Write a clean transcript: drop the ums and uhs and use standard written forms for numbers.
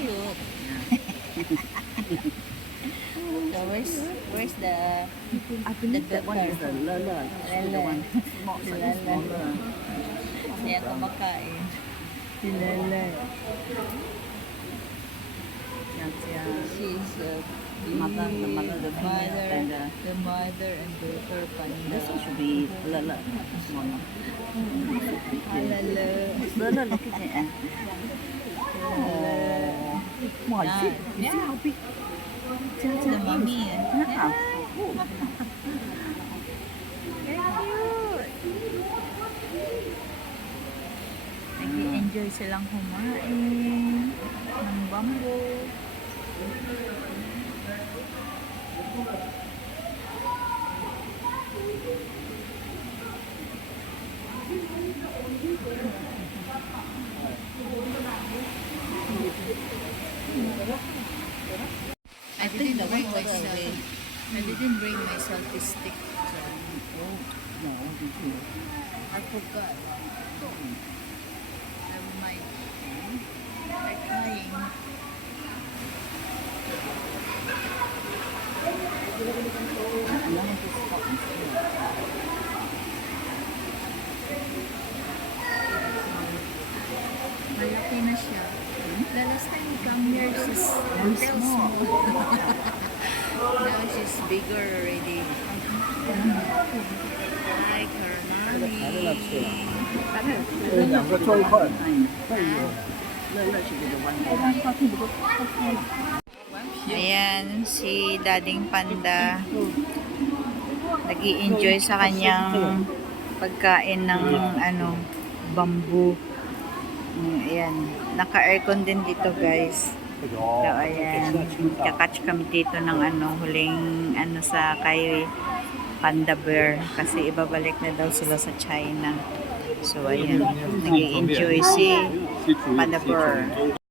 cute. So where's the I believe that one daughter? is the Lele. The one. Not so Lele. smaller. Siya kumakain. Si Lele. She's The mother, the female, and the mother and daughter panda. this one should be Lele. Smaller. Lele. Lele, look at it. Oh. Wow, you see how big? That's the mommy. Yeah. Nag-enjoy silang kumain ng bamboo. I didn't bring my selfie stick. No, did you? I forgot. Never mind. They're trying. And then it just stop and see. Malaki na siya. The last time we come here, she's still small. Now she's bigger already. Like her mommy. 两个坐一块儿。 Lele should be the one. Ayan, si Dading Panda nag-i-enjoy sa kanyang pagkain ng bamboo. Ayan, naka-aircon din dito guys. So ayan, kakatch kami dito ng huling sa kay Panda Bear kasi ibabalik na daw sila sa China. So ayan, nag-i-enjoy si Panda Bear.